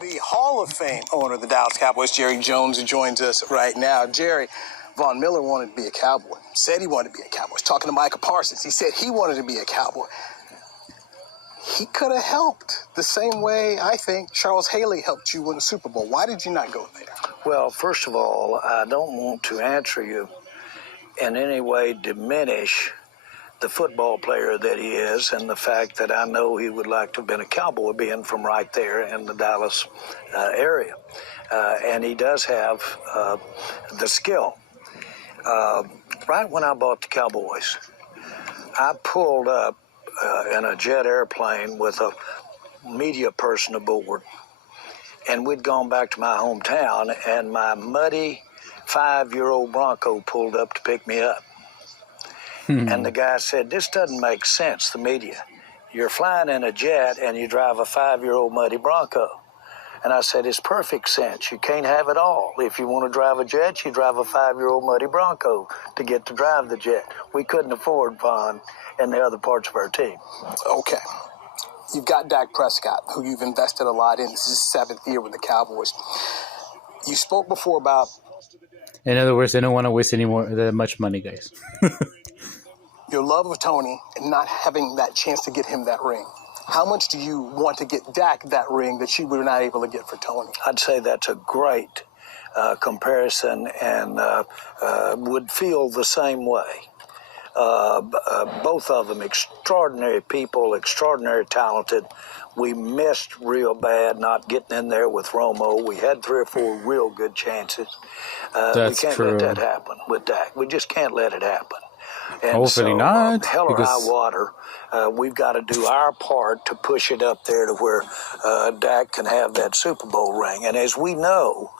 The Hall of Fame owner of the Dallas Cowboys, Jerry Jones, joins us right now. Jerry, Von Miller wanted to be a Cowboy, said he wanted to be a Cowboy. Talking to Micah Parsons, he said he wanted to be a Cowboy. He could have helped the same way I think Charles Haley helped you win the Super Bowl. Why did you not go there? Well, first of all, I don't want to answer you in any way diminish the football player that he is and the fact that I know he would like to have been a Cowboy being from right there in the Dallas area. And he does have the skill. Right when I bought the Cowboys, I pulled up in a jet airplane with a media person aboard, and we'd gone back to my hometown, and my muddy 5-year-old Bronco pulled up to pick me up. And the guy said, "This doesn't make sense, the media. You're flying in a jet and you drive a 5-year-old muddy Bronco." And I said, "It's perfect sense. You can't have it all. If you want to drive a jet, you drive a 5-year-old muddy Bronco to get to drive the jet." We couldn't afford Von and the other parts of our team. Okay. You've got Dak Prescott, who you've invested a lot in. This is his 7th year with the Cowboys. You spoke before about... In other words, they don't want to waste that much money, guys. your love of Tony and not having that chance to get him that ring. How much do you want to get Dak that ring that you were not able to get for Tony? I'd say that's a great comparison and would feel the same way. Both of them extraordinary people, extraordinary talented. We missed real bad not getting in there with Romo. We had 3 or 4 real good chances. That's we can't true. let that happen with Dak. We just can't let it happen. And Hopefully so, not. Hell or high water, we've got to do our part to push it up there to where Dak can have that Super Bowl ring. And as we know,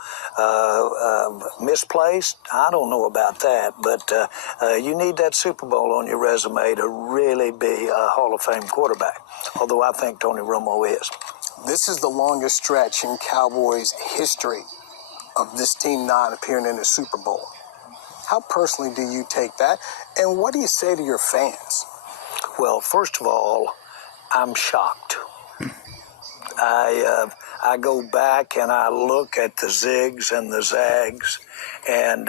misplaced, I don't know about that, but you need that Super Bowl on your resume to really be a Hall of Fame quarterback, although I think Tony Romo is. This is the longest stretch in Cowboys history of this team not appearing in the Super Bowl. How personally do you take that, and what do you say to your fans? Well, first of all, I'm shocked. I go back and I look at the zigs and the zags, and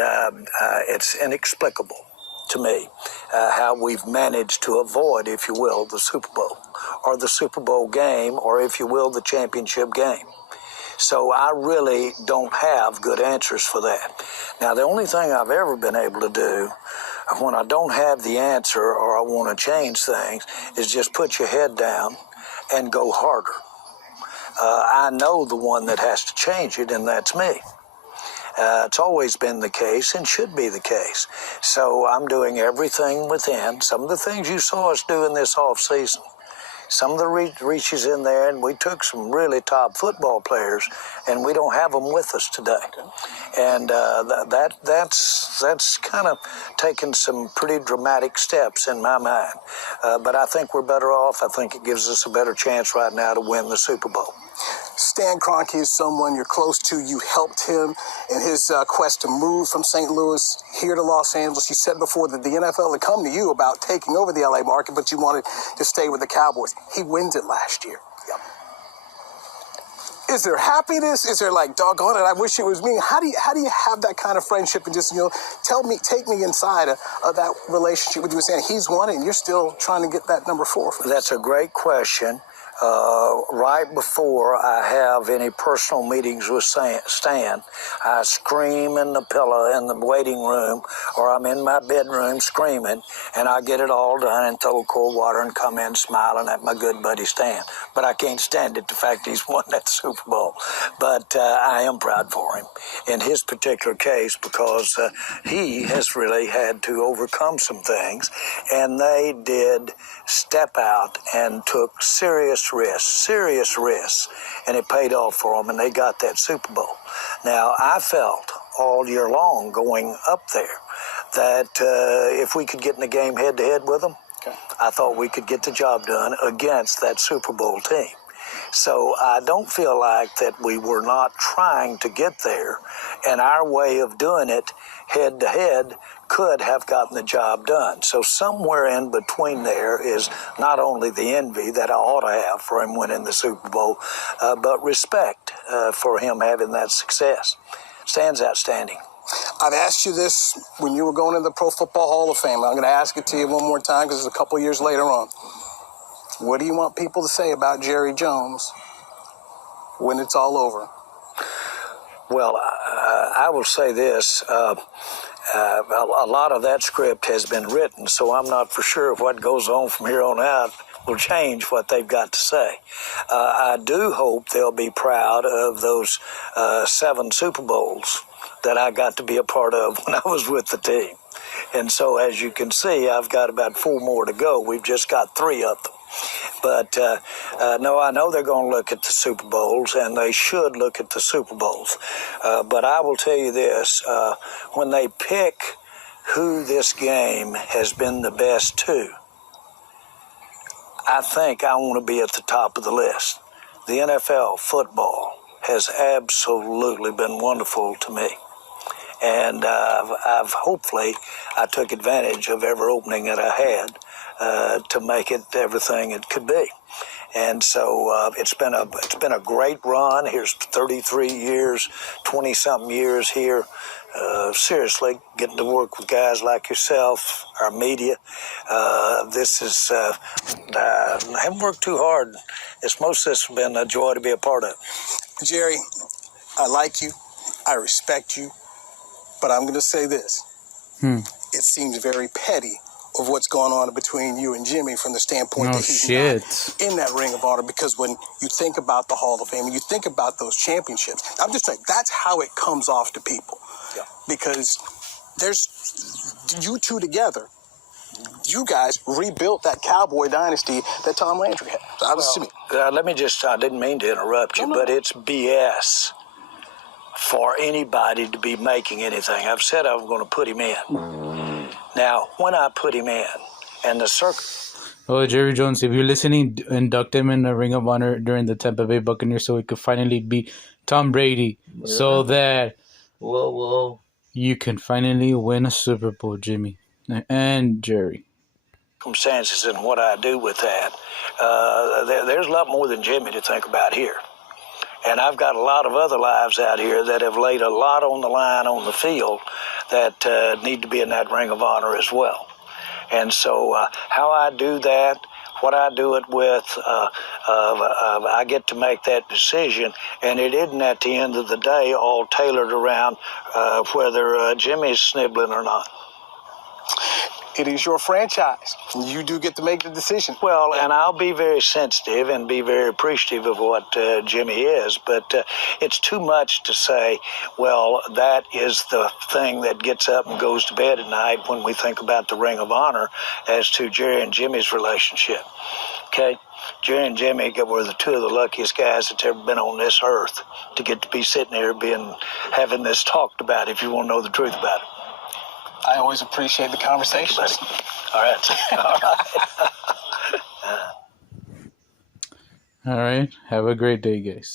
it's inexplicable to me how we've managed to avoid, if you will, the Super Bowl, or the Super Bowl game, or if you will, the championship game. So I really don't have good answers for that. Now, the only thing I've ever been able to do when I don't have the answer or I want to change things is just put your head down and go harder. I know the one that has to change it, and that's me. It's always been the case and should be the case. So I'm doing everything within. Some of the things you saw us doing this offseason, some of the reaches in there, and we took some really top football players, and we don't have them with us today. And that's kind of taken some pretty dramatic steps in my mind. But I think we're better off. I think it gives us a better chance right now to win the Super Bowl. Stan Kroenke is someone you're close to. You helped him in his quest to move from St. Louis here to Los Angeles. You said before that the NFL had come to you about taking over the LA market, but you wanted to stay with the Cowboys. He wins it last year. Yep. Is there happiness? Is there like, doggone it, I wish it was me? How do you have that kind of friendship and just, take me inside of that relationship with you, saying he's won it and you're still trying to get that number 4 for That's a great question. Right before I have any personal meetings with Stan, I scream in the pillow in the waiting room, or I'm in my bedroom screaming, and I get it all done and throw cold water and come in smiling at my good buddy Stan. But I can't stand it, the fact he's won that Super Bowl. But I am proud for him in his particular case, because he has really had to overcome some things, and they did step out and took serious risks, and it paid off for them, and they got that Super Bowl. Now, I felt all year long going up there that if we could get in the game head-to-head with them, I thought we could get the job done against that Super Bowl team. So I don't feel like that we were not trying to get there, and our way of doing it head to head could have gotten the job done. So somewhere in between there is not only the envy that I ought to have for him winning the Super Bowl, but respect for him having that success. Stan's outstanding. I've asked you this when you were going to the Pro Football Hall of Fame. I'm going to ask it to you one more time because it's a couple years later on. What do you want people to say about Jerry Jones when it's all over? Well, I will say this. A lot of that script has been written, so I'm not for sure what goes on from here on out will change what they've got to say. I do hope they'll be proud of those 7 Super Bowls that I got to be a part of when I was with the team. And so, as you can see, I've got about 4 more to go. We've just got 3 of them. But, no, I know they're going to look at the Super Bowls, and they should look at the Super Bowls. But I will tell you this, when they pick who this game has been the best to, I think I want to be at the top of the list. The NFL football has absolutely been wonderful to me. And I've hopefully I took advantage of every opening that I had to make it everything it could be. And so it's been a great run. Here's 33 years, 20-something years here. Seriously, getting to work with guys like yourself, our media. This is, I haven't worked too hard. Most of this has been a joy to be a part of. Jerry, I like you. I respect you. But I'm going to say this. It seems very petty of what's going on between you and Jimmy from the standpoint that he's not in that Ring of Honor, because when you think about the Hall of Fame and you think about those championships, I'm just saying that's how it comes off to people. Yeah. Because there's you two together. You guys rebuilt that Cowboy dynasty that Tom Landry had. Let me just, I didn't mean to interrupt you, but it's BS for anybody to be making anything. I've said I'm going to put him in. Now, when I put him in, and the circle... Oh, Jerry Jones, if you're listening, induct him in the Ring of Honor during the Tampa Bay Buccaneers so he could finally beat Tom Brady, so that you can finally win a Super Bowl, Jimmy and Jerry. Circumstances and what I do with that. There's a lot more than Jimmy to think about here. And I've got a lot of other lives out here that have laid a lot on the line on the field that need to be in that Ring of Honor as well. And so how I do that, what I do it with, I get to make that decision. And it isn't at the end of the day all tailored around whether Jimmy's snibbling or not. It is your franchise. You do get to make the decision. Well, and I'll be very sensitive and be very appreciative of what Jimmy is, but it's too much to say, well, that is the thing that gets up and goes to bed at night when we think about the Ring of Honor as to Jerry and Jimmy's relationship. Okay? Jerry and Jimmy were the 2 of the luckiest guys that's ever been on this earth to get to be sitting here having this talked about, if you want to know the truth about it. I always appreciate the conversations. All right. All right. All right. Have a great day, guys.